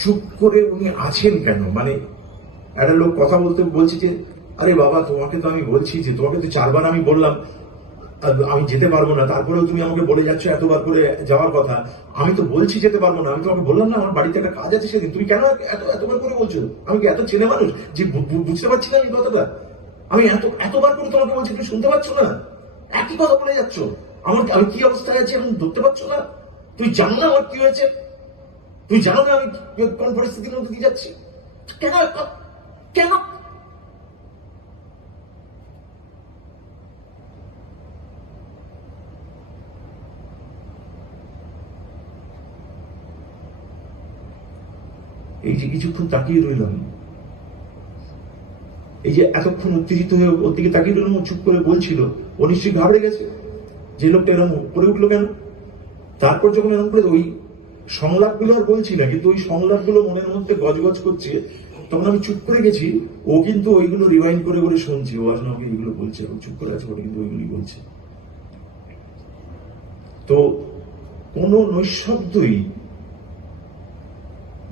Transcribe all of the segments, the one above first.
চুপ করে উনি আছেন কেন? মানে একটা লোক কথা বলতে বলছে যে, আরে বাবা, তোমাকে তো আমি বলছি যে, তোমাকে তো চারবার আমি বললাম আমি যেতে পারব না। তারপরেও তুমি আমাকে বলে যাচ্ছ এতবার করে যাওয়ার কথা। আমি তো বলছি যেতে পারব না। আমি তোমাকে বললাম না, আমার বাড়িতে একটা কাজ আছে সেদিন। তুমি কেন এত এতবার করে বলছো? আমি কি এত ছেলে মানুষ? যে বুঝতে পারছি না আমি কথাটা। আমি এত, এতবার করে তোমাকে বলছি, তুমি শুনতে পাচ্ছ না? একই কথা বলে যাচ্ছ। আমার আমি কি অবস্থায় আছি? এখন ধরতে পারছ না? তুই জানো না আমার কি হয়েছে? তুই জানো না আমি কি- কোন পরিস্থিতির মধ্যে দিয়ে যাচ্ছি? কেন কেন? এই যে কিছুক্ষণ তাকিয়ে রইলাম, এই যে এতক্ষণ উত্তেজিত হয়ে ওর দিকে তাকিয়ে রইলাম চুপ করে বলছিল, ও নিশ্চয়ই ঘাবড়ে গেছে। যে লোকটা এরকম করে উঠল কেন? তারপর যখন এরকম করে ওই সংলাপগুলো আর বলছি না, কিন্তু ওই সংলাপগুলো মনের মধ্যে গজগজ করছে, তখন আমি চুপ করে গেছি, ও কিন্তু ওইগুলো রিভাইন্ড করে করে শুনছে, ও আসলে আমাকে এইগুলো বলছে, ও চুপ করে আছে ওটা কিন্তু ওইগুলি বলছে। তো কোনো নৈশব্দই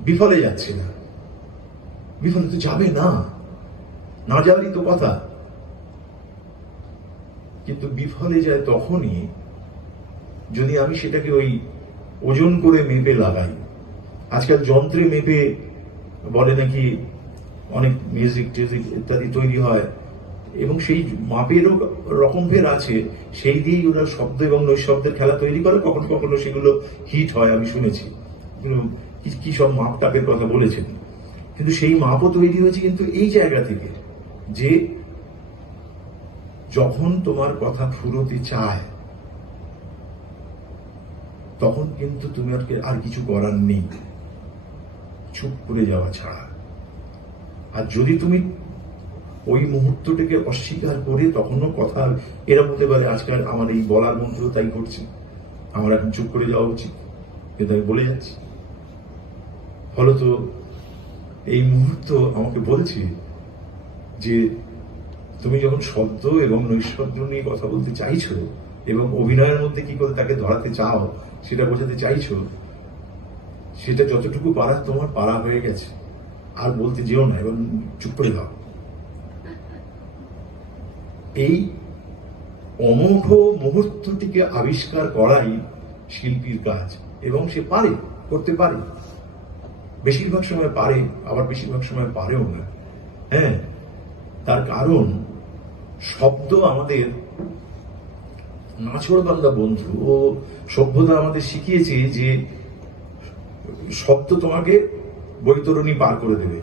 বিফলে যাচ্ছে না। বিফলে তো যাবে না না যাওয়ারই তো কথা। কিন্তু বিফলে যায় তখনই যদি আমি সেটাকে ওই ওজন করে মেপে লাগাই। আজকাল যন্ত্রে মেপে বলে নাকি অনেক মিউজিক টিউজিক ইত্যাদি তৈরি হয়। এবং সেই মাপেরও রকম ফের আছে। সেই দিয়েই ওরা শব্দ এবং নৈশব্দের খেলা তৈরি করে। কখনো কখনো সেগুলো হিট হয়, আমি শুনেছি। কি সব মাপ টাপের কথা বলেছেন। কিন্তু সেই মাপও তৈরি হয়েছে কিন্তু এই জায়গা থেকে যে যখন তোমার কথা ফুরোতে চায় তখন কিন্তু তুমি আর কিছু করার নেই। চুপ করে যাওয়া ছাড়া। আর যদি তুমি ওই মুহূর্তটাকে অস্বীকার করে তখনও কথা এরা হতে পারে, আজকাল আমার এই বলার মধ্যেও তাই করছে। আমার এখন চুপ করে যাওয়া উচিত। কিন্তু আমি বলে যাচ্ছি। ফলত এই মুহূর্ত আমাকে বলছে যে তুমি যখন শব্দ এবং নৈশব্দ নিয়ে কথা বলতে চাইছো এবং অভিনয়ের মধ্যে কি করে তাকে ধরাতে চাও সেটা বোঝাতে চাইছো, সেটা যতটুকু পারা তোমার পারা হয়ে গেছে। আর বলতে যেও না এবং চুপ করে দাও। এই অমোঘ মুহূর্তটিকে আবিষ্কার করাই শিল্পীর কাজ, এবং সে পারে, করতে পারে। বেশিরভাগ সময় পারে, আবার বেশিরভাগ সময় পারেও না। হ্যাঁ তার কারণ শব্দ আমাদের নাছড়বান্ধা বন্ধু, ও সভ্যতা আমাদের শিখিয়েছে যে শব্দ তোমাকে বৈতরণী পার করে দেবে।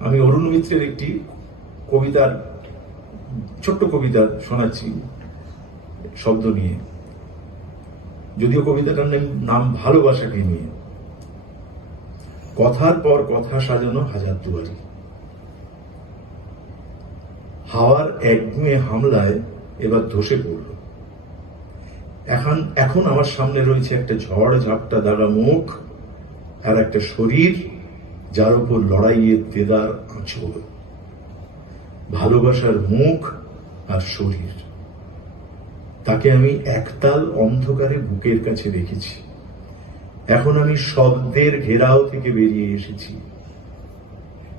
আমি অরুণ মিত্রের একটি কবিতার, ছোট্ট কবিতা শোনাচ্ছি শব্দ নিয়ে। যদিও কবিতাটার নাম- নাম ভালোবাসাকে নিয়ে। কথার পর কথা সাজানো হাজার দুয়ারি। হাওয়ার একগুঁয়ে হামলায় এবার ধসে পড়ল। এখন এখন আমার সামনে রয়েছে একটা ঝড়, ঝাপটা দাগা মুখ আর একটা শরীর, যার উপর লড়াইয়ের দেদার আঁচড় ভালোবাসার মুখ আর শরীর। তাকে আমি একতাল অন্ধকারে বুকের কাছে রেখেছি। এখন আমি শব্দের ঘেরাও থেকে বেরিয়ে এসেছি।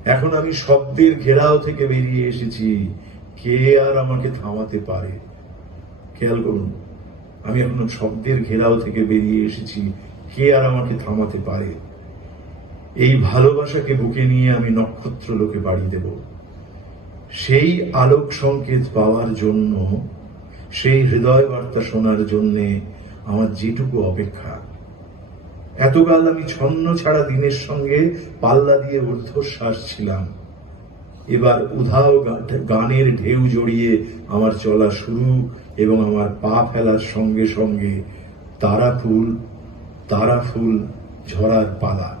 এখন আমি শব্দের ঘেরাও থেকে বেরিয়ে এসেছি। কে আর আমাকে থামাতে পারে? খেয়াল করুন আমি এখন শব্দের ঘেরাও থেকে বেরিয়ে এসেছি। কে আর আমাকে থামাতে পারে? এই ভালোবাসাকে বুকে নিয়ে আমি নক্ষত্র লোকে বাড়ি দেব। সেই আলোক সংকেত পাওয়ার জন্য, সেই হৃদয় বার্তা শোনার জন্যে আমার যেটুকু অপেক্ষা। এতকাল আমি ছন্ন ছাড়া দিনের সঙ্গে পাল্লা দিয়ে ঊর্ধ্বশ্বাস ছিলাম। এবার উধাও গানের ঢেউ জড়িয়ে আমার চলা শুরু এবং আমার পা ফেলার সঙ্গে সঙ্গে তারা ফুল তারা ফুল ঝরার পালা।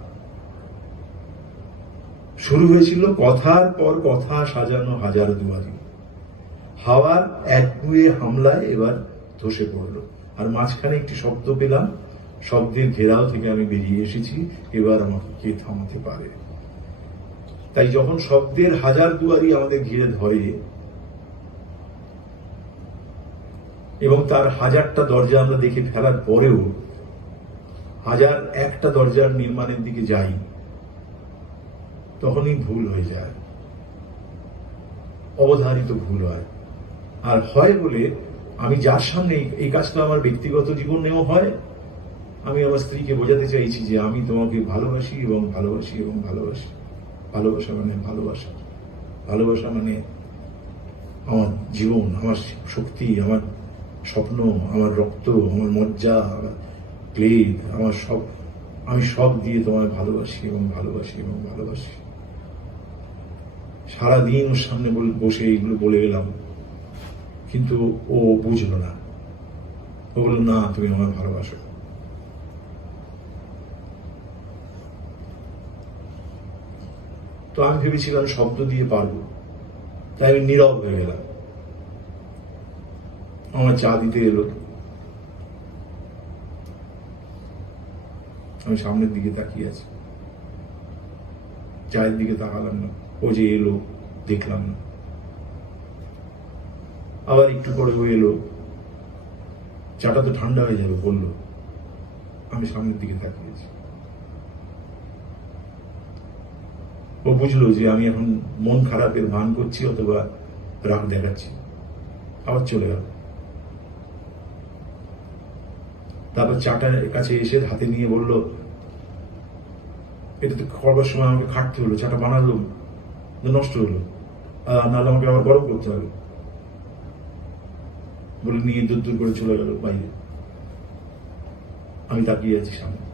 শুরু হয়েছিল কথার পর কথা সাজানো হাজার দুয়ারি। হাওয়ার এক একগুয়ে হামলায় এবার ধসে পড়ল। আর মাঝখানে একটি শব্দ পেলাম, শব্দের ঘেরাও থেকে আমি বেরিয়ে এসেছি, এবার আমাকে কে থামাতে পারে? তাই যখন শব্দের হাজার দুয়ারি আমাদের ঘিরে ধরে, এবং তার হাজারটা দরজা আমরা দেখে ফেলার পরেও, হাজার একটা দরজার নির্মাণের দিকে যাই, তখনই ভুল হয়ে যায়। অবধারিত ভুল হয়। আর হয় বলে আমি যার সামনে এই- কাজটা আমার ব্যক্তিগত জীবনেও হয়, আমি আমার স্ত্রীকে বোঝাতে চাইছি যে আমি তোমাকে ভালোবাসি এবং ভালোবাসি এবং ভালোবাসি। ভালোবাসা মানে ভালোবাসা। ভালোবাসা মানে আমার জীবন, আমার শক্তি, আমার স্বপ্ন, আমার রক্ত, আমার মজ্জা, আমার প্লেগ আমার সব, আমি সব দিয়ে তোমায় ভালোবাসি এবং ভালোবাসি এবং ভালোবাসি। সারাদিন ওর সামনে বসে এইগুলো বলে গেলাম, কিন্তু ও বুঝলো না। ও বলল, না, তুমি আমার ভালোবাসো। তো আমি ভেবেছিলাম শব্দ দিয়ে পারব। তাই আমি নীরব হয়ে গেলাম। আমার চা দিতে এলো। আমি সামনের দিকে তাকিয়ে আছি। চায়ের দিকে তাকালাম না। ও যে এলো, দেখলাম না। আবার একটু পরে ও এলো। চাটা তো ঠান্ডা হয়ে যাবে, বলল। আমি সামনের দিকে তাকিয়েছি ও বুঝলো যে আমি এখন মন খারাপের ভান করছি অথবা রাগ দেখাচ্ছি। আবার চলে গেল। তারপর চাটার কাছে এসে হাতে নিয়ে বলল, এটা তো খাওয়ার সময় আমাকে খাটতে হলো, চাটা বানালো নষ্ট হলো। নাহলে আমাকে আবার গরম করতে হবে। বলে নিয়ে দূর দূর করে চলে গেল বাইরে। আমি তাকিয়ে আছি সামনে।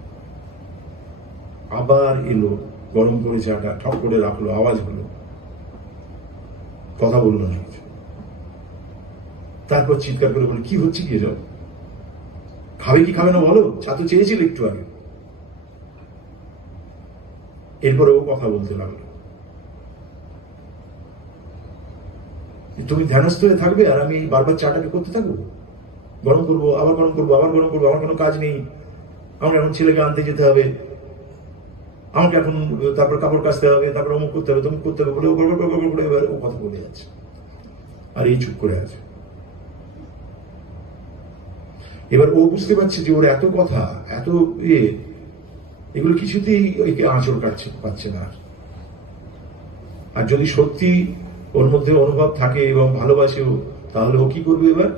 আবার এলো গরম করে চাটা, ঠক করে রাখল, আওয়াজ হলো। কথা বলল না। তারপর চিৎকার করে বলে, কি হচ্ছে কি এসব? খাবে কি খাবে না বলো? ছাত্র চেয়েছিল একটু আগে। এরপরে ও কথা বলতে লাগল। তুমি ধ্যানস্থ হয়ে থাকবে আর আমি বারবার চাটাকে করতে থাকব? গরম করব, আবার গরম করব, আবার গরম করব, আমার কোনো কাজ নেই। আমার এখন ছেলেকে আনতে যেতে হবে। আমাকে এখন তারপর কাপড় কাচতে হবে, তারপর অমুক করতে হবে, তমুক করতে হবে, বলে ও গড় এবার ও কথা বলে যাচ্ছে। আর এই চুপ করে আছে। এবার ও বুঝতে পারছে যে ওর এত কথা, এত ইয়ে এগুলো কিছুতেই একে আঁচড় কাটছে, পাচ্ছে না আর। যদি সত্যি ওর মধ্যে অনুভব থাকে এবং ভালোবাসেও তাহলে ও কি করবে এবার?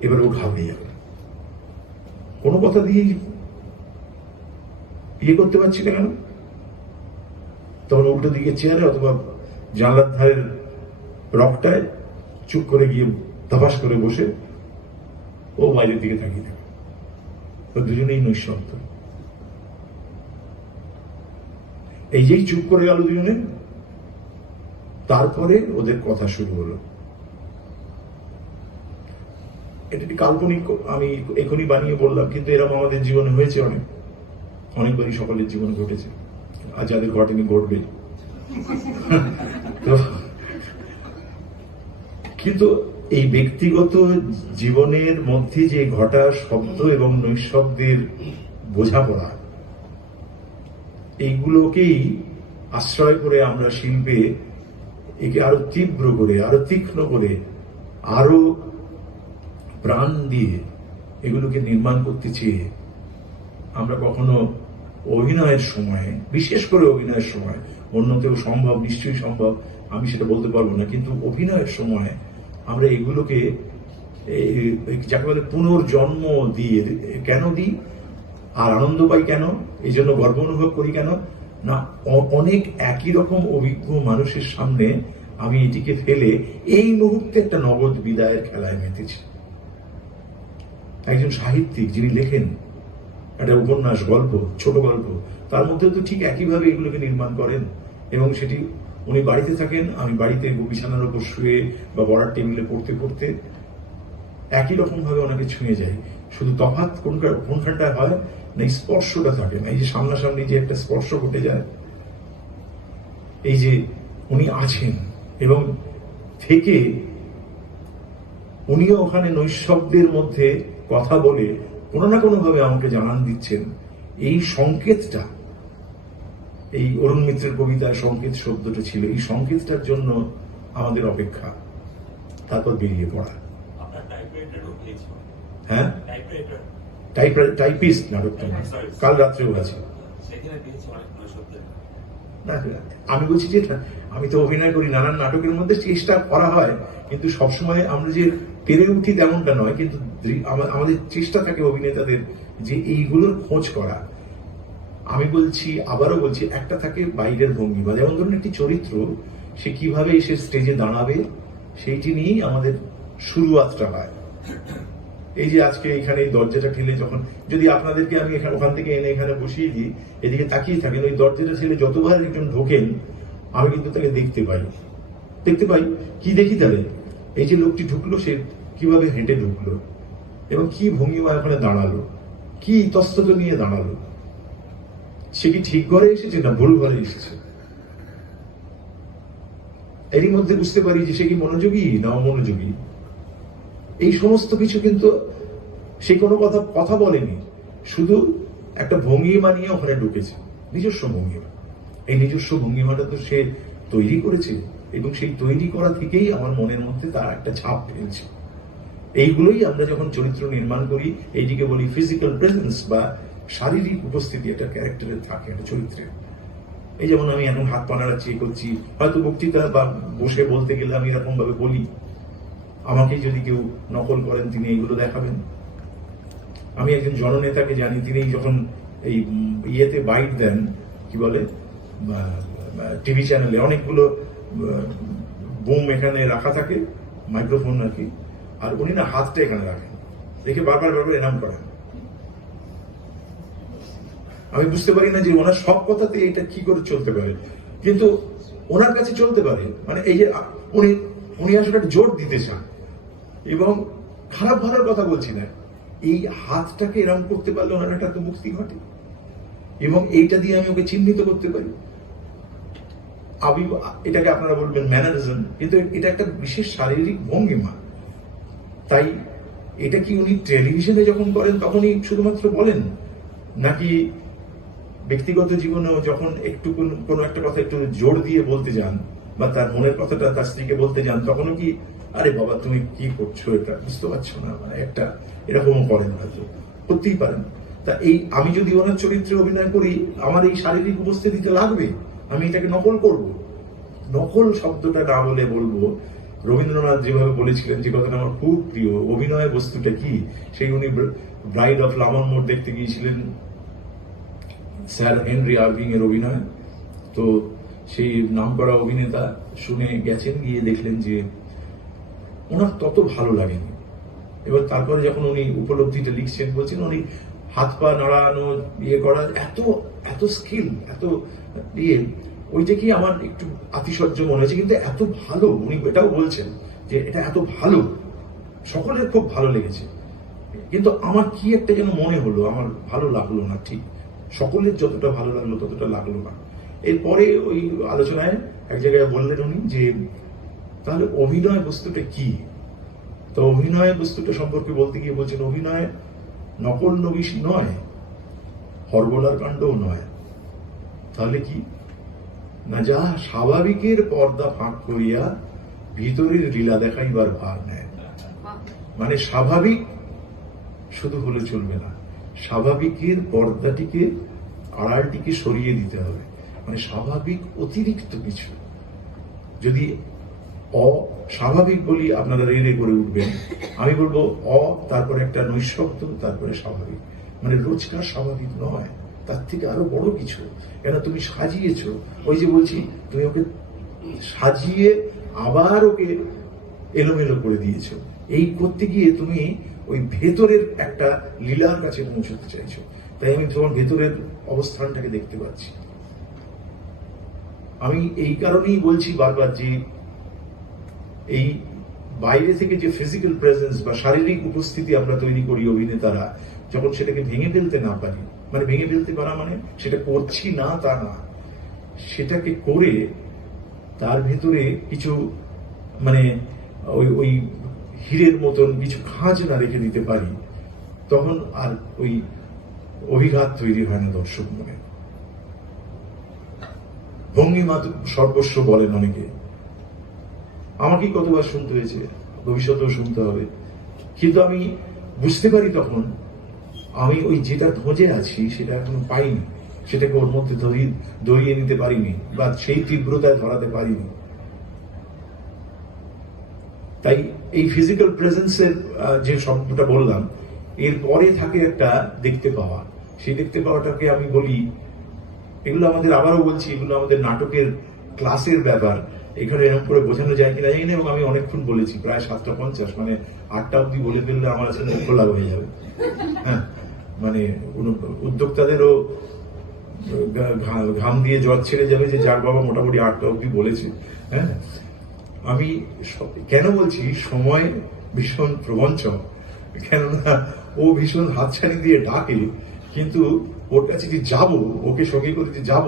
এবার ও ঘাবড়ে যাবে। কোনো কথা দিয়ে ইয়ে করতে পারছি না কেন? তখন উল্টো দিকে চেয়ারে অথবা জানলার ধারের রকটায় চুপ করে গিয়ে ধপাস করে বসে ও বাইরের দিকে তাকিয়ে থাকে। ও দুজনেই নৈশব্দ এই যেই চুপ করে গেল দুজনে, তারপরে ওদের কথা শুরু হলো। এটা কাল্পনিক? আমি এখনই বানিয়ে বললাম, কিন্তু এরকম আমাদের জীবনে হয়েছে অনেক। অনেকবারই সকলের জীবনে ঘটেছে। আর যাদের ঘটেনি ঘটবে কিন্তু এই ব্যক্তিগত জীবনের মধ্যে যে ঘটা শব্দ এবং নৈশব্দের বোঝাপড়া, এইগুলোকেই আশ্রয় করে আমরা শিল্পে একে আরও তীব্র করে, আরও তীক্ষ্ণ করে, আরও প্রাণ দিয়ে এগুলোকে নির্মাণ করতে চেয়ে আমরা কখনো অভিনয়ের সময়, বিশেষ করে অভিনয়ের সময়, অন্য কেউ সম্ভব, নিশ্চয়ই সম্ভব, আমি সেটা বলতে পারব না, কিন্তু অভিনয়ের সময় আমরা এগুলোকে যাকে বলে পুনর্জন্ম দিয়ে, কেন দিই? আর আনন্দ পাই কেন? এই জন্য গর্ব অনুভব করি কেন? না অনেক একই রকম অভিজ্ঞ মানুষের সামনে আমি এটিকে ফেলে এই মুহূর্তে একটা নগদ বিদায়ের খেলায় মেতেছি। একজন সাহিত্যিক যিনি লেখেন একটা উপন্যাস, গল্প, ছোট গল্প। তার মধ্যে তো ঠিক একইভাবে এগুলোকে নির্মাণ করেন। এবং সেটি উনি বাড়িতে থাকেন, আমি বাড়িতে বিছানার উপর শুয়ে বা বড়ার টেবিলে পড়তে পড়তে একই রকম ভাবে ওনাকে ছুঁয়ে যায়। শুধু তফাৎ কোনটা- কোনখানটায় হয় না, এই স্পর্শটা থাকে না। এই যে সামনাসামনি যে একটা স্পর্শ ঘটে যায়, এই যে উনি আছেন এবং থেকে উনিও ওখানে নৈশব্দের মধ্যে কথা বলে কোনো না কোনো ভাবে আমাকে জানান দিচ্ছেন। এই সংকেতটা এই অরুণ মিত্রের কবিতায় সংকেত শব্দটা ছিল এই সংকেতটার জন্য আমাদের অপেক্ষা। তারপর বেরিয়ে পড়া। হ্যাঁ? টাইপিস্ট নাটকটা কাল রাত্রেও আছে। আমি বলছি যে আমি তো অভিনয় করি নানান নাটকের মধ্যে চেষ্টা করা হয় কিন্তু সবসময় আমরা যে পেরে উঠি তেমনটা নয়, কিন্তু আমাদের চেষ্টা থাকে অভিনেতাদের যে এইগুলোর খোঁজ করা। আমি বলছি, আবারও বলছি, একটা থাকে বাইরের ভঙ্গিমা যেমন ধরুন একটি চরিত্র, সে কীভাবে এসে স্টেজে দাঁড়াবে, সেইটি নিয়েই আমাদের শুরুয়াতটা হয়। এই যে আজকে এখানে এই দরজাটা ঠেলে যখন যদি আপনাদেরকে আমি এখানে ওখান থেকে এনে এখানে বসিয়ে দিই, এদিকে তাকিয়ে থাকেন, ওই দরজাটা ঠেলে যতবার একজন ঢোকেন, আমি কিন্তু তাকে দেখতে পাই। দেখতে পাই? কি দেখি তাহলে? এই যে লোকটি ঢুকলো, সে কীভাবে হেঁটে ঢুকলো এবং কি ভঙ্গিমা ওখানে দাঁড়াল, কি ইতস্তত নিয়ে দাঁড়াল? সে কি ঠিক ঘরে এসেছে না ভুল ঘরে এসেছে? এরই মধ্যে বুঝতে পারি যে সে কি মনোযোগী না অমনোযোগী। এই সমস্ত কিছু কিন্তু সে কোনো কথা কথা বলেনি, শুধু একটা ভঙ্গিমা নিয়ে ওখানে ঢুকেছে, নিজস্ব ভঙ্গিমা এই নিজস্ব ভঙ্গিমাটা তো সে তৈরি করেছে এবং সেই তৈরি করা থেকেই আমার মনের মধ্যে তার একটা ছাপ ফেলছে। এইগুলোই আমরা যখন চরিত্র নির্মাণ করি, এইটিকে বলি ফিজিক্যাল প্রেজেন্স বা শারীরিক উপস্থিতি একটা ক্যারেক্টারের থাকে একটা চরিত্রের এই যেমন আমি এখন হাত পা নাড়াচ্ছি করছি, হয়তো বক্তৃতা বা বসে বলতে গেলে আমি এরকম ভাবে বলি। আমাকে যদি কেউ নকল করেন, তিনি এইগুলো দেখাবেন। আমি একজন জননেতাকে জানি, তিনি যখন এই ইয়েতে বাইট দেন, কি বলে টিভি চ্যানেলে অনেকগুলো বোম এখানে রাখা থাকে মাইক্রোফোন আর কি আর উনি না হাতটা এখানে রাখেন। দেখে বারবার বারবার এনাম করেন। আমি বুঝতে পারি না যে ওনার সব কথাতে এটা কি করে চলতে পারে। কিন্তু ওনার কাছে চলতে পারে। মানে এই যে উনি উনি আসলে জোর দিতে চান। এবং খারাপ ভালোর কথা বলছি না। এই হাতটাকে এরম করতে পারলে ওনার একটা তো মুক্তি ঘটে। এবং এইটা দিয়ে আমি ওকে চিহ্নিত করতে পারি। আমি এটাকে আপনারা বলবেন ম্যানারিজম কিন্তু এটা একটা বিশেষ শারীরিক ভঙ্গিমা। তাই এটা কি উনি টেলিভিশনে যখন করেন, তখনই শুধুমাত্র বলেন? নাকি ব্যক্তিগত জীবনেও যখন একটু কোন- একটা কথা একটু জোর দিয়ে বলতে যান, বা তার মনের কথাটা তার স্ত্রীকে বলতে যান, তখনও কি, আরে বাবা, তুমি কি করছ এটা? বুঝতে পারছ না মানে একটা এরকমও করেন হয়তো। করতেই পারেন। তা এই আমি যদি ওনার চরিত্রে অভিনয় করি, আমার এই শারীরিক উপস্থিতিতে লাগবে? আমি এটাকে নকল করব? নকল শব্দটা না বলে বলব রবীন্দ্রনাথ যেভাবে বলেছিলেন যে কথাটা আমার খুব প্রিয়, অভিনয় বস্তুটা কি? সেই উনি ব্রাইড অফ লামন মোড় দেখতে গিয়েছিলেন, স্যার হেনরি আর্ভিং এর অভিনয়। তো সেই নামকরা অভিনেতা শুনে গেছেন, গিয়ে দেখলেন যে ওনার তত ভালো লাগেনি। এবার তারপরে যখন উনি উপলব্ধিটা লিখছেন, বলছেন উনি হাত পা নাড়ানো ইয়ে করা, এত এত স্কিল এত ইয়ে ওইটা কি আমার একটু আতিশয্য মনে হয়েছে কিন্তু এত ভালো, উনি এটাও বলছেন যে এটা এত ভালো, সকলের খুব ভালো লেগেছে। কিন্তু আমার কি একটা যেন মনে হলো, আমার ভালো লাগল না, ঠিক। সকলের যতটা ভালো লাগল, ততটা লাগল না। এরপরে ওই আলোচনায় এক জায়গায় বললেন উনি যে, তাহলে অভিনয় বস্তুটা কি? তো অভিনয় বস্তুটা সম্পর্কে বলতে গিয়ে বলছেন, অভিনয় নকল নবিশ নয়, হরবলার কাণ্ডও নয়। তাহলে কি? না যা স্বাভাবিকের পর্দা ফাঁক করিয়া ভিতরের লীলা দেখাইবার ভার নেয়। মানে স্বাভাবিক শুধু হলে চলবে না, স্বাভাবিকের পর্দাটিকে, আড়ালটিকে সরিয়ে দিতে হবে। মানে স্বাভাবিক অতিরিক্ত কিছু। যদি অস্বাভাবিক বলি আপনারা রেড়ে করে উঠবেন। আমি বলব অ, তারপরে একটা নৈশব্দ, তারপরে স্বাভাবিক। মানে রোজকার স্বাভাবিক নয়। তার থেকে আরও বড় কিছু। কেন তুমি সাজিয়েছো। ওই যে বলছি, তুমি ওকে সাজিয়ে আবার ওকে এলোমেলো করে দিয়েছ। এই করতে গিয়ে তুমি ওই ভেতরের একটা লীলার কাছে পৌঁছতে চাইছো। তাই আমি তোমার ভেতরের অবস্থানটাকে দেখতে পাচ্ছি। আমি এই কারণেই বলছি বারবার যে এই বাইরে থেকে যে ফিজিক্যাল প্রেজেন্স বা শারীরিক উপস্থিতি আমরা তৈরি করি অভিনেতারা, যখন সেটাকে ভেঙে ফেলতে না পারি মানে ভেঙে ফেলতে পারা মানে? সেটা করছি না তা না। সেটাকে করে তার ভেতরে কিছু মানে ওই ওই হীরের মতন কিছু খাঁজ না রেখে দিতে পারি। তখন আর ওই অভিঘাত তৈরি হয় না দর্শক মনে। ভঙ্গিমা সর্বস্ব বলেন অনেকে। আমাকেই কতবার শুনতে হয়েছে, ভবিষ্যতেও শুনতে হবে। কিন্তু আমি বুঝতে পারি তখন আমি ওই যেটা ধোঁজে আছি, সেটা এখনও পাইনি। সেটাকে ওর মধ্যে ধরিয়ে নিতে পারিনি, বা সেই তীব্রতায় ধরাতে পারিনি। তাই এই ফিজিক্যাল প্রেজেন্সের যে শব্দটা বললাম, এর পরে থাকে একটা দেখতে পাওয়া। সেই দেখতে পাওয়াটাকে আমি বলি, এগুলো আমাদের আবারও বলছি, এগুলো আমাদের নাটকের ক্লাসের ব্যাপার। এখানে এরকম করে বোঝানো যায় কিনা জানি না, এবং আমি অনেকক্ষণ বলেছি, প্রায় সাতটা পঞ্চাশ মানে আটটা অব্দি বলে ফেললে আমার আসলে খোলা হয়ে যাবে। হ্যাঁ। মানে উদ্যোক্তাদেরও ঘাম দিয়ে জ্বর ছেড়ে যাবে যে যার বাবা মোটামুটি আটটা অব্দি বলেছে হ্যাঁ? আমি কেন বলছি, সময় ভীষণ প্রবঞ্চক, কেননা ও ভীষণ হাতছানি দিয়ে ডাকে, কিন্তু ওর কাছে যে যাব, ওকে সঙ্গে করে যে যাব,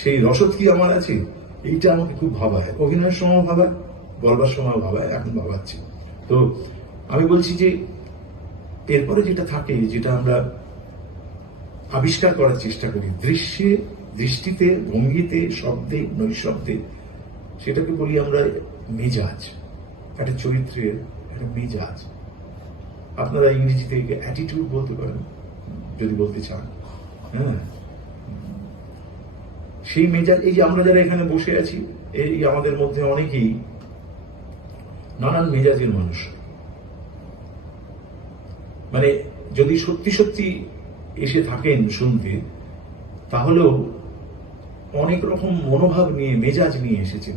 সেই রসদ কি আমার আছে? এইটা আমাকে খুব ভাবায়। অভিনয়ের সময় ভাবায় বলবার সময় ভাবায়, এখন ভাবাচ্ছি। তো আমি বলছি যে এরপরে যেটা থাকে, যেটা আমরা আবিষ্কার করার চেষ্টা করি, দৃশ্যে, দৃষ্টিতে, ভঙ্গিতে, শব্দে, নৈশব্দে, সেটাকে বলি আমরা মেজাজ, একটা চরিত্রের একটা মেজাজ। আপনারা ইংরেজিতে অ্যাটিটিউড বলতে পারেন, যদি বলতে চান। হ্যাঁ। সেই মেজাজ, এই যে আমরা যারা এখানে বসে আছি, এই আমাদের মধ্যে অনেকেই নানান মেজাজের মানুষ। মানে যদি সত্যি সত্যি এসে থাকেন শুনতে, তাহলেও অনেক রকম মনোভাব নিয়ে, মেজাজ নিয়ে এসেছেন।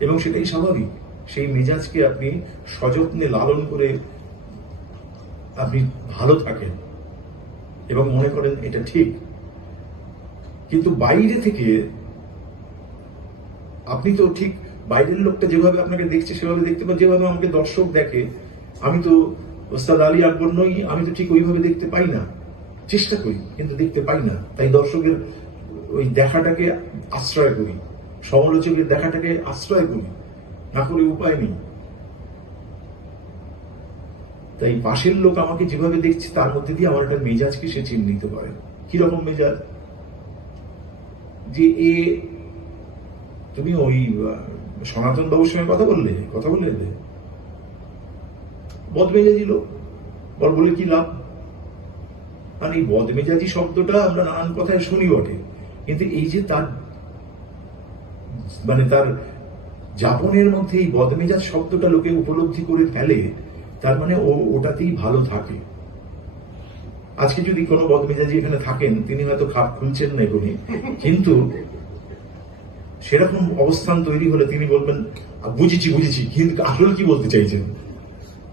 এবং সেটাই স্বাভাবিক। সেই মেজাজকে আপনি সযত্নে লালন করে আপনি ভালো থাকেন এবং মনে করেন এটা ঠিক। কিন্তু বাইরে থেকে আপনি তো ঠিক বাইরের লোকটা যেভাবে আপনাকে দেখছে, সেভাবে দেখতে পান, যেভাবে আমাকে দর্শক দেখে, আমি তো ওস্তাদ আলী আকবর নই, আমি তো ঠিক ওইভাবে দেখতে পাই না। চেষ্টা করি, কিন্তু দেখতে পাই না। তাই দর্শকের ওই দেখাটাকে আশ্রয় করি, সমালোচকের দেখাটাকে আশ্রয় করি। না করে উপায় নেই। তাই পাশের লোক আমাকে যেভাবে দেখছে, তার মধ্যে দিয়ে আমার একটা মেজাজকে সে চিহ্নিত করে। কীরকম মেজাজ? যে এ, তুমি ওই সনাতন বাবুর সঙ্গে কথা বললে? কথা বললে? বদমেজাজি লোক। বল বলে কি লাভ? মানে এই বদমেজাজি শব্দটা আমরা নানান কথায় শুনি বটে। কিন্তু এই যে তার মানে তার যাপনের মধ্যে এই বদমেজাজ শব্দটা লোকে উপলব্ধি করে ফেলে, তার মানে ও ওটাতেই ভালো থাকে। আজকে যদি কোনো বদমেজাজি এখানে থাকেন, তিনি হয়তো খাপ খুলছেন না এগুলি কিন্তু সেরকম অবস্থান তৈরি হলে তিনি বলবেন বুঝেছি বুঝেছি। কিন্তু আসলে কি বলতে চাইছেন?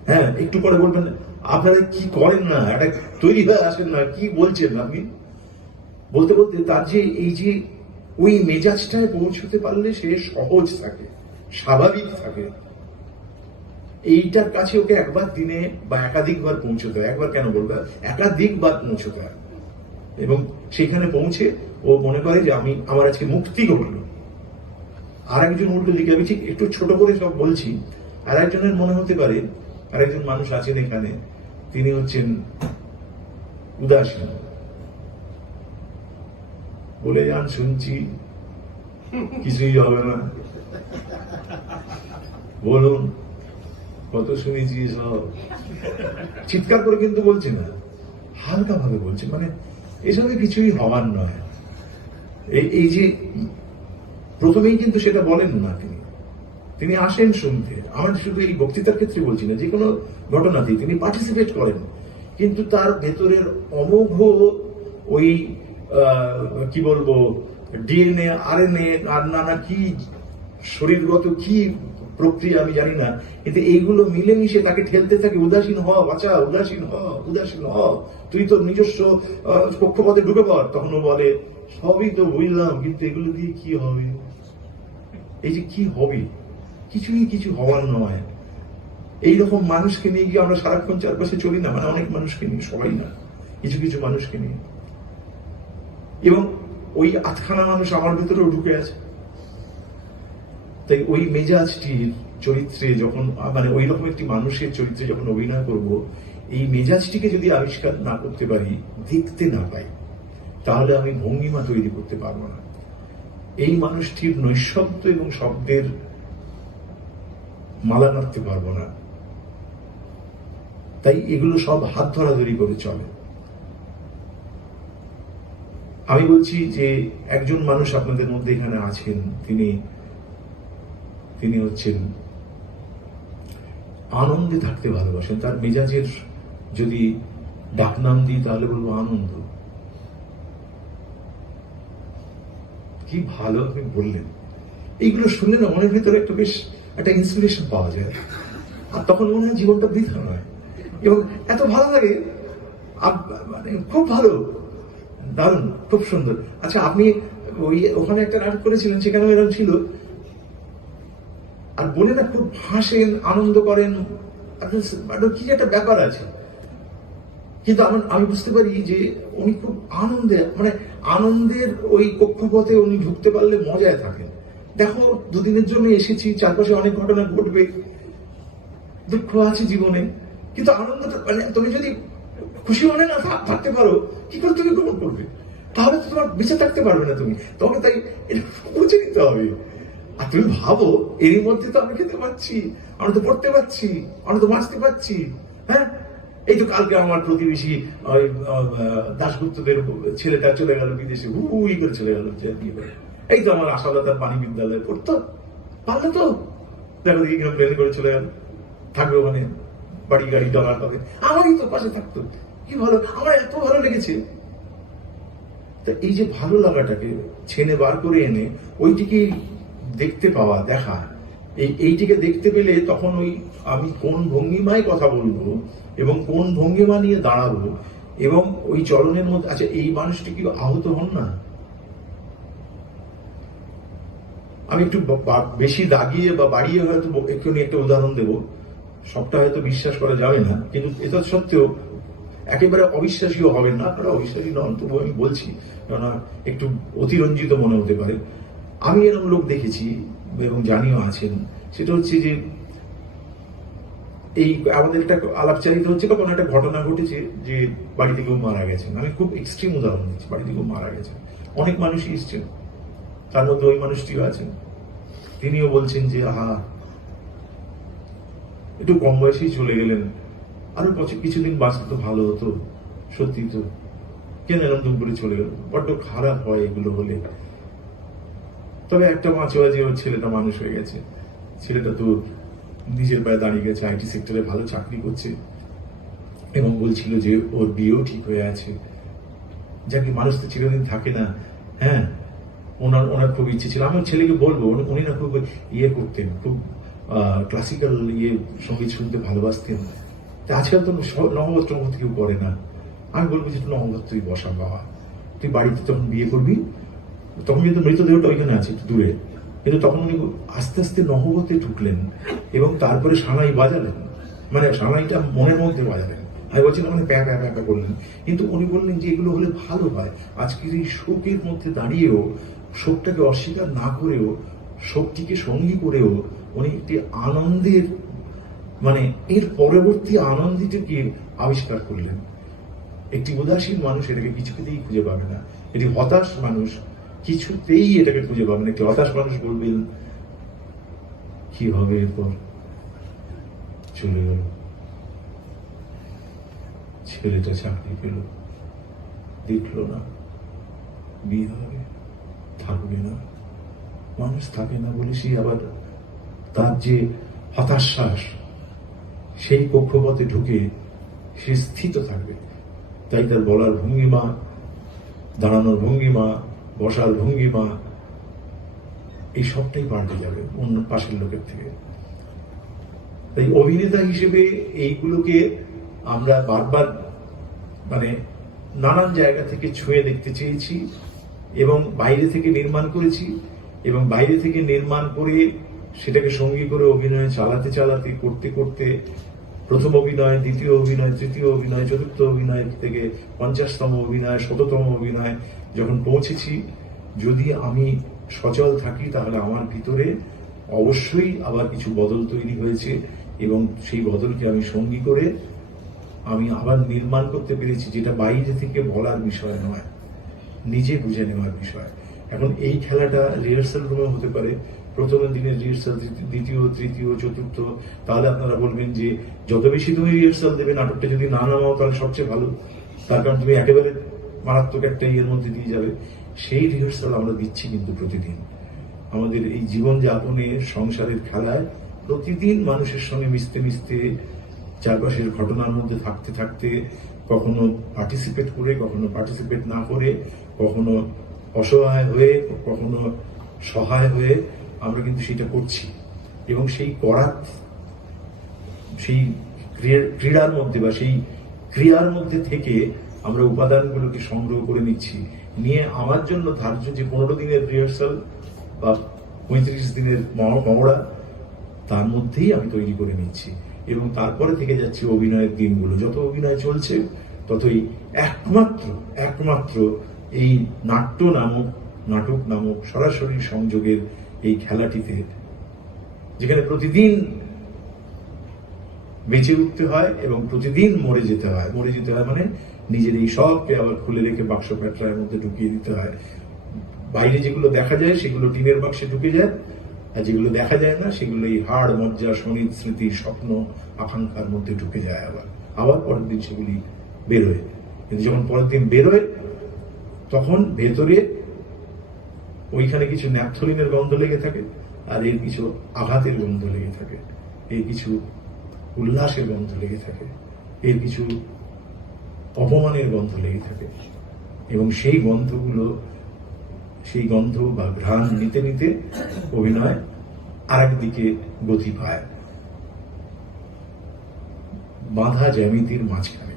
হ্যাঁ একটু পরে বলবেন আপনারা কি করেন না? একটা তৈরি হয়ে আসেন না। কি বলছেন আপনি? বলতে বলতে তার যে এই যে ওই মেজাজটায় পৌঁছতে পারলে সে সহজ থাকে, স্বাভাবিক থাকে। এইটার কাছে ওকে একবার দিনে বা একাধিকবার পৌঁছতে হয়। একবার কেন বলবে? একাধিকবার পৌঁছতে হয়। এবং সেখানে পৌঁছে ও মনে করে যে আমি, আমার আজকে মুক্তি ঘটলো। আর একজন উল্টো দিকে আমি ঠিক একটু ছোট করে সব বলছি। আর একজনের মনে হতে পারে আর একজন মানুষ আছেন এখানে, তিনি হচ্ছেন উদাসীন বলে যান, শুনছি, কিছুই হবে না। বলুন, কত শুনেছি সব চিৎকার করে কিন্তু বলছে না হালকা ভাবে বলছে মানে এসবে কিছুই হওয়ার নয়। এই যে প্রথমেই কিন্তু সেটা বলেন না তিনি। তিনি আসেন শুনতে। আমার শুধু এই বক্তৃতার ক্ষেত্রে বলছি না যে কোনো ঘটনাতেই তিনি পার্টিসিপেট করেন। কিন্তু তার ভেতরের অমোঘ ওই কি বলব ডিএনএ আরএনএ আর নানা কি শরীরগত কি প্রক্রিয়া আমি জানি না, কিন্তু এইগুলো মিলেমিশে তাকে ঠেলতে থাকে, উদাসীন হ বাঁচা, উদাসীন হ উদাসীন হ তুই তোর নিজস্ব কক্ষপথে ঢুকে পড় তখন বলে, সবই তো বুঝলাম, কিন্তু এগুলো দিয়ে কি হবে? এই যে কি হবে? কিছুই কিছু হওয়ার নয়। এইরকম মানুষকে নিয়ে গিয়ে আমরা সারাক্ষণ চারপাশে চলি না মানে অনেক মানুষকে নিয়ে, সবাই না, কিছু কিছু মানুষকে নিয়ে। এবং ওই আটখানা মানুষ আমার ভেতরেও ঢুকে আছে। তাই ওই মেজাজটির চরিত্রে যখন মানে ওই রকম একটি মানুষের চরিত্রে যখন অভিনয় করব, এই মেজাজটিকে যদি আবিষ্কার না করতে পারি, দেখতে না পাই, তাহলে আমি ভঙ্গিমা তৈরি করতে পারব না। এই মানুষটির নৈশব্দ এবং শব্দের মালা মারতে পারব না। তাই এগুলো সব হাত ধরাধরি করে চলে। আমি বলছি যে একজন মানুষ আপনাদের মধ্যে এখানে আছেন, তিনি তিনি হচ্ছেন আনন্দে থাকতে ভালোবাসেন। তার মেজাজের যদি ডাকনাম দিই, তাহলে বলব আনন্দ। কি ভালো আপনি বললেন। এইগুলো শুনলে না মনের ভিতরে একটা বেশ একটা ইন্সপিরেশন পাওয়া যায়। আর তখন মনে হয় জীবনটা বৃথা নয়। এবং এত ভালো লাগে মানে খুব ভালো। দারুণ, খুব সুন্দর। আচ্ছা আপনি ওই, ওখানে একটা নাটক করেছিলেন, সেখানে এরকম ছিল। আর বোনেরা খুব হাসেন, আনন্দ করেন। কি একটা ব্যাপার আছে। কিন্তু আমি বুঝতে পারি যে উনি খুব আনন্দে মানে আনন্দের ওই কক্ষপথে উনি ঢুকতে পারলে মজায় থাকেন। দেখো, দুদিনের জন্য এসেছি, চারপাশে অনেক ঘটনা ঘটবে, দুঃখ আছে জীবনে, কিন্তু আনন্দটা মানে তুমি যদি খুশি মনে না থাকতে পারো, কি করে তুমি গ্রহণ করবে? তাহলে তো তোমার বেঁচে থাকতে পারবে না তুমি। তোমাকে তাই বুঝে নিতে হবে। আর তুমি ভাবো, এরই মধ্যে তো আমি খেতে পাচ্ছি, আমি তো পড়তে পারছি আমি তো বাঁচতে পারছি হ্যাঁ? এই তো কালকে আমার প্রতিবেশী দাশগুপ্তদের ছেলেটা চলে গেল বিদেশে। হুই করে চলে গেল। বিয়ে করে। এই তো আমার আশালতার পানি বিদ্যালয়ে পড়তো, পারলে তো। দেখো দেখি কীরকম প্লেনে করে চলে গেল। থাকবে ওখানে বাড়ি গাড়ি ডলার পাবে। আমারই তো পাশে থাকতো। কি ভালো, আমার এত ভালো লেগেছে। তা এই যে ভালো লাগাটাকে ছেনে বার করে এনে ওইটিকে দেখতে পাওয়া, দেখা, এই এইটিকে দেখতে পেলে তখন ওই আমি কোন ভঙ্গিমায় কথা বলব এবং কোন ভঙ্গিমা নিয়ে দাঁড়াবো এবং ওই চলনের মধ্যে আচ্ছা এই মানুষটি কি আহত হন না? আমি একটু বেশি দাগিয়ে বা বাড়িয়ে হয়তো এক্ষুনি একটা উদাহরণ দেব। সবটা হয়তো বিশ্বাস করা যাবে না, কিন্তু এটা সত্ত্বেও একেবারে অবিশ্বাসীও হবেন না, আপনারা অবিশ্বাসী নন, তবু আমি বলছি, কেননা একটু অতিরঞ্জিত মনে হতে পারে। আমি এরকম লোক দেখেছি এবং জানিও আছেন, সেটা হচ্ছে যে এই আমাদের একটা আলাপচারিত হচ্ছে কখন একটা ঘটনা ঘটেছে যে বাড়িতে কেউ মারা গেছেন। আমি খুব এক্সট্রিম উদাহরণ দিচ্ছি, বাড়িতে কেউ মারা গেছেন। অনেক মানুষই এসছেন। তার মধ্যে ওই মানুষটিও আছেন। তিনিও বলছেন যে, আহা, একটু কম বয়সেই চলে গেলেন। আরও কিছুদিন বাঁচলে তো ভালো হতো। সত্যি তো, কেন এরকম দুম করে চলে গেল? বড্ড খারাপ হয় এগুলো হলে। তবে একটা মাঝে মাঝে ওর ছেলেটা মানুষ হয়ে গেছে। ছেলেটা তো নিজের পায়ে দাঁড়িয়ে গেছে, আইটি সেক্টরে ভালো চাকরি করছে এবং বলছিল যে ওর বিয়েও ঠিক হয়ে আছে। যাকে মানুষ তো চিরদিন থাকে না। হ্যাঁ ওনার ওনার খুব ইচ্ছে ছিল। আমার ছেলেকে বলব, উনি- না খুব ইয়ে করতেন, খুব ক্লাসিক্যাল ইয়ে সংগীত শুনতে ভালোবাসতেন। আজকাল তো নহবত টহবত কেউ করে না। আমি বলব যে নহবত তুই বসা, বাবা। তুই বাড়িতে যখন বিয়ে করবি, তখন কিন্তু মৃতদেহটা ওইখানে আছে, একটু দূরে। কিন্তু তখন উনি আস্তে আস্তে নহবতে ঢুকলেন এবং তারপরে সানাই বাজালেন। মানে সানাইটা মনের মধ্যে বাজালেন। আমি বলছিলাম মানে প্যা প্যা প্যা প্যা করলেন কিন্তু উনি বললেন যে, এগুলো হলে ভালো হয়। আজকের এই শোকের মধ্যে দাঁড়িয়েও শোকটাকে অস্বীকার না করেও শোকটিকে সঙ্গী করেও উনি একটি আনন্দের মানে এর পরবর্তী আনন্দটিকে আবিষ্কার করলেন। একটি উদাসীন মানুষ এটাকে কিছুতেই খুঁজে পাবে না। একটি হতাশ মানুষ কিছুতেই এটাকে খুঁজে পাবে না। একটি হতাশ মানুষ বলবেন, কি হবে এরপর? চলে গেল। ছেলেটা চাকরি পেল। দেখল না। বিয়ে হবে। থাকবে না। মানুষ থাকে না বলে সে আবার তার যে হতাশ্বাস, সেই কক্ষপথে ঢুকে সে স্থিত থাকবে। তাই তার বলার ভঙ্গিমা, দাঁড়ানোর ভঙ্গিমা, বসার ভঙ্গিমা, এই সবটাই পাল্টে যাবে অন্য পাশের লোকের থেকে। তাই অভিনেতা হিসেবে এইগুলোকে আমরা বারবার মানে নানান জায়গা থেকে ছুঁয়ে দেখতে চেয়েছি। এবং বাইরে থেকে নির্মাণ করেছি এবং বাইরে থেকে নির্মাণ করে সেটাকে সঙ্গী করে অভিনয় চালাতে চালাতে, করতে করতে প্রথম অভিনয়, দ্বিতীয় অভিনয়, তৃতীয় অভিনয়, চতুর্থ অভিনয় থেকে পঞ্চাশতম অভিনয়, শততম অভিনয় যখন পৌঁছেছি, যদি আমি সচল থাকি তাহলে আমার ভিতরে অবশ্যই আবার কিছু বদল তৈরি হয়েছে এবং সেই বদলকে আমি সঙ্গী করে আমি আবার নির্মাণ করতে পেরেছি, যেটা বাইরে থেকে বলার বিষয় নয়। নিজে বুঝে নেওয়ার বিষয়। এখন এই খেলাটা রিহার্সাল রুমে হতে পারে। প্রথম দিনের রিহার্সাল দ্বিতীয়, তৃতীয়, চতুর্থ, তাহলে আপনারা বলবেন যে যত বেশি তুমি রিহার্সাল দেবে, নাটকটা যদি না নামাও, তাহলে সবচেয়ে ভালো। তার কারণ তুমি একেবারে মারাত্মক একটা ইয়ের মধ্যে দিয়ে যাবে। সেই রিহার্সাল আমরা দিচ্ছি কিন্তু প্রতিদিন। আমাদের এই জীবনযাপনে, সংসারের খেলায় প্রতিদিন মানুষের সঙ্গে মিশতে মিশতে, চারপাশের ঘটনার মধ্যে থাকতে থাকতে, কখনো পার্টিসিপেট করে, কখনো পার্টিসিপেট না করে কখনো অসহায় হয়ে, কখনো সহায় হয়ে আমরা কিন্তু সেটা করছি। এবং সেই করার সেই ক্রীড়ার মধ্যে বা সেই ক্রিয়ার মধ্যে থেকে আমরা উপাদানগুলোকে সংগ্রহ করে নিচ্ছি। নিয়ে আমার জন্য ধার্য যে পনেরো দিনের রিহার্সাল বা পঁয়ত্রিশ দিনের মহ- মহড়া, তার মধ্যেই আমি তৈরি করে নিচ্ছি। এবং তারপরে থেকে যাচ্ছে অভিনয়ের দিনগুলো। যত অভিনয় চলছে, ততই একমাত্র একমাত্র এই নাট্য নামক, নাটক নামক সরাসরি সংযোগের এই খেলাটিতে যেখানে প্রতিদিন বেঁচে উঠতে হয় এবং প্রতিদিন মরে যেতে হয়। মরে যেতে হয় মানে নিজের এই সবকে আবার খুলে রেখে বাক্স প্যাট্রার মধ্যে ঢুকিয়ে দিতে হয়। বাইরে যেগুলো দেখা যায় সেগুলো টিনের বাক্সে ঢুকে যায়, আর যেগুলো দেখা যায় না সেগুলো এই হাড়, মজ্জা সনিত স্মৃতি স্বপ্ন, আকাঙ্ক্ষার মধ্যে ঢুকে যায় আবার। আবার পরের দিন সেগুলি বেরোয় কিন্তু যখন পরের দিন বেরোয় তখন ভেতরে ওইখানে কিছু ন্যাপথলিনের গন্ধ লেগে থাকে, আর এর কিছু আঘাতের গন্ধ লেগে থাকে, এর কিছু উল্লাসের গন্ধ লেগে থাকে, এর কিছু অপমানের গন্ধ লেগে থাকে। এবং সেই গন্ধগুলো, সেই গন্ধ বা ঘ্রাণ নিতে নিতে অভিনয় আরেক দিকে গতি পায়। বাঁধা জ্যামিতির মাঝখানে।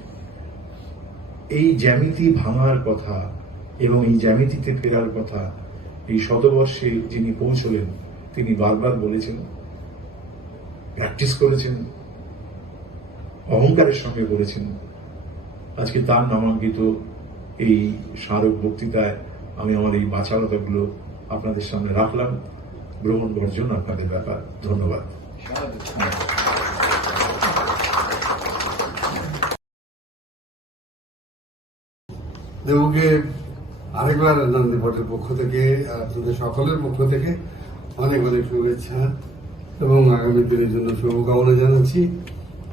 এই জ্যামিতি ভাঙার কথা এবং এই জ্যামিতিতে ফেরার কথা এই শতবর্ষে যিনি পৌঁছলেন, তিনি বারবার বলেছেন প্র্যাকটিস করেছেন, অহংকারের সঙ্গে বলেছেন। আজকে তার নামাঙ্কিত এই স্মারক বক্তৃতায় আমি আমার এই বাচালতাগুলো আপনাদের সামনে রাখলাম। গ্রহণ বর্জন আপনাদের ব্যাপার। ধন্যবাদ। দেবুকে আরেকবার নন্দী ভট্টের পক্ষ থেকে আপনাদের সকলের পক্ষ থেকে অনেক অনেক শুভেচ্ছা এবং আগামী দিনের জন্য শুভকামনা জানাচ্ছি।